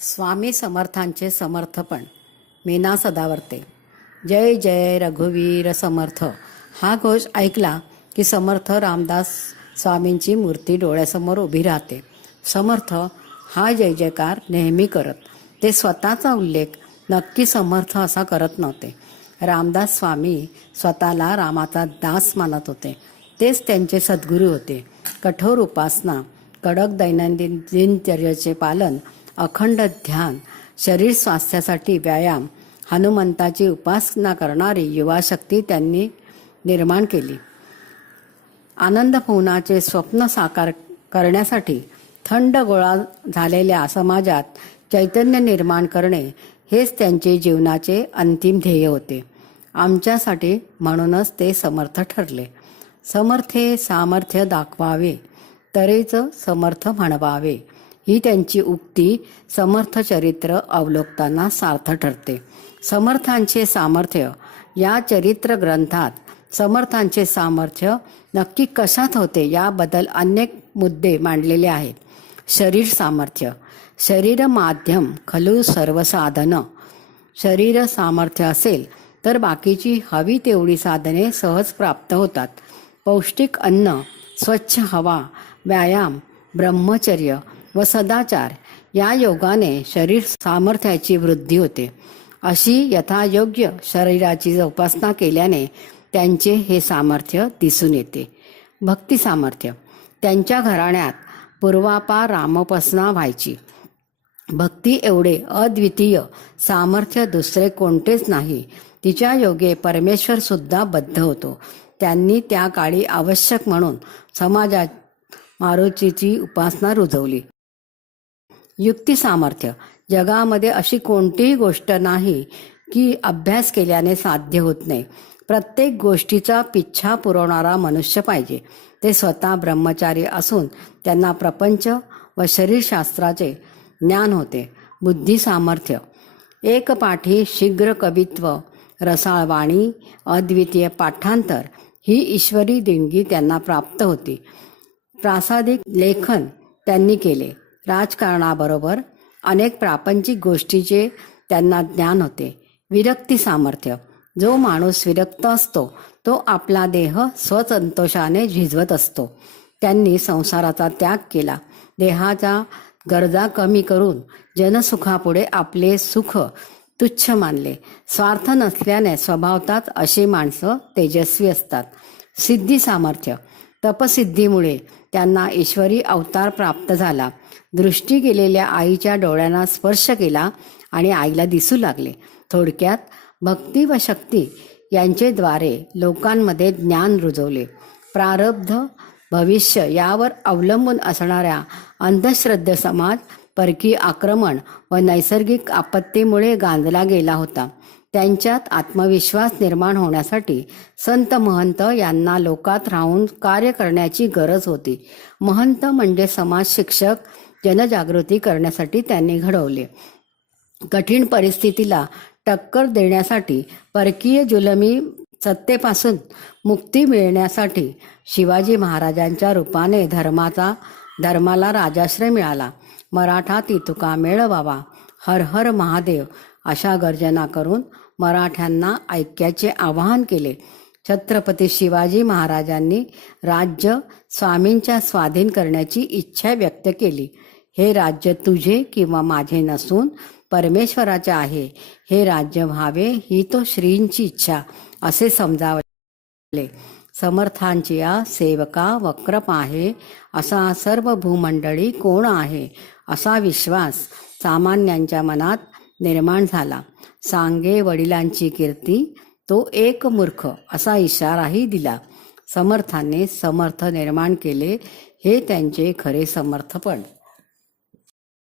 स्वामी समर्थांचे समर्थपण. मीना सदावर्ते. जय जय रघुवीर समर्थ. हा घोष ऐकला की समर्थ रामदास स्वामींची मूर्ती डोळ्यासमोर उभी राहते. समर्थ हा जय जयकार नेहमी करत. ते स्वतःचा उल्लेख नक्की समर्थ असा करत नव्हते. रामदास स्वामी स्वतःला रामाचा दास मानत होते. तेच त्यांचे सद्गुरू होते. कठोर उपासना कडक दैनंदिन दिनचर्याचे पालन अखंड ध्यान शरीर स्वास्थ्यासाठी व्यायाम हनुमंताची उपासना करणारी युवा शक्ती त्यांनी निर्माण केली. आनंद भवनाचे स्वप्न साकार करण्यासाठी थंड गोळा झालेल्या समाजात चैतन्य निर्माण करणे हेच त्यांचे जीवनाचे अंतिम ध्येय होते. आमच्यासाठी म्हणूनच ते समर्थ ठरले. समर्थे सामर्थ्य दाखवावे तरेच समर्थ म्हणवावे ही त्यांची उक्ती समर्थ चरित्र अवलोकताना सार्थ ठरते. समर्थांचे सामर्थ्य या चरित्र ग्रंथात समर्थांचे सामर्थ्य नक्की कशात होते याबद्दल अनेक मुद्दे मांडलेले आहेत. शरीर सामर्थ्य शरीर माध्यम खलू सर्व साधनं शरीर सामर्थ्य असेल तर बाकीची हवी तेवढी साधने सहज प्राप्त होतात. पौष्टिक अन्न स्वच्छ हवा व्यायाम ब्रह्मचर्य व सदाचार. या योगाने शरीर सामर्थ्याची वृद्धी होते. अशी यथायोग्य शरीराची जोपासना केल्याने त्यांचे हे सामर्थ्य दिसून येते. भक्ती सामर्थ्य. त्यांच्या घराण्यात पूर्वापार रामोपासना व्हायची. भक्ती एवढे अद्वितीय सामर्थ्य दुसरे कोणतेच नाही. तिच्या योगे परमेश्वर सुद्धा बद्ध होतो. त्यांनी त्या काळी आवश्यक म्हणून समाजात मारुतीची उपासना रुजवली. युक्ती सामर्थ्य. जगामध्ये अशी कोणतीही गोष्ट नाही की अभ्यास केल्याने साध्य होत नाही. प्रत्येक गोष्टीचा पिच्छा पुरवणारा मनुष्य पाहिजे. ते स्वतः ब्रह्मचारी असून त्यांना प्रपंच व शरीरशास्त्राचे ज्ञान होते. बुद्धी सामर्थ्य. एक पाठी शीघ्र कवित्व रसाळ वाणी अद्वितीय पाठांतर ही ईश्वरी देणगी त्यांना प्राप्त होती. प्रासादिक लेखन त्यांनी केले. राजकारणाबरोबर अनेक प्रापंचिक गोष्टीचे त्यांना ज्ञान होते. विरक्ती सामर्थ्य. जो माणूस विरक्त असतो तो आपला देह स्वसंतोषाने झिजवत असतो. त्यांनी संसाराचा त्याग केला. देहाच्या गरजा कमी करून जनसुखापुढे आपले सुख तुच्छ मानले. स्वार्थ नसल्याने स्वभावतात अशी माणसं तेजस्वी असतात. सिद्धी सामर्थ्य. तपसिद्धीमुळे त्यांना ईश्वरी अवतार प्राप्त झाला. दृष्टी गेलेल्या आईच्या डोळ्यांना स्पर्श केला आणि आईला दिसू लागले. थोडक्यात भक्ती व शक्ती यांचेद्वारे लोकांमध्ये ज्ञान रुजवले. प्रारब्ध भविष्य यावर अवलंबून असणाऱ्या अंधश्रद्ध समाज परकीय आक्रमण व नैसर्गिक आपत्तीमुळे गांजला गेला होता. त्यांच्यात आत्मविश्वास निर्माण होण्यासाठी संत महंत यांना लोकात राहून कार्य करण्याची गरज होती. महंत म्हणजे समाज शिक्षक जनजागृती करण्यासाठी त्यांनी घडवले. कठीण परिस्थितीला टक्कर देण्यासाठी परकीय जुलमी सत्तेपासून मुक्ती मिळण्यासाठी शिवाजी महाराजांच्या रूपाने धर्माचा धर्माला राजाश्रय मिळाला. मराठा तितुका मेळवावा. हर हर महादेव. अशा गर्जना करून मराठ्यांना ऐक्याचे आवाहन केले. छत्रपती शिवाजी महाराजांनी राज्य स्वामींच्या स्वाधीन करण्याची इच्छा व्यक्त केली. हे राज्य तुझे किंवा माझे नसून परमेश्वराचे आहे. हे राज्य व्हावे ही तो श्रींची इच्छा असे समजावले. समर्थांची या सेवका वक्रप आहे. असा सर्व भूमंडळी कोण आहे? असा विश्वास सामान्यांच्या मनात निर्माण झाला. सांगे वडिलांची कीर्ती तो एक मूर्ख असा इशाराही दिला. समर्थाने समर्थ निर्माण केले हे त्यांचे खरे समर्थपण.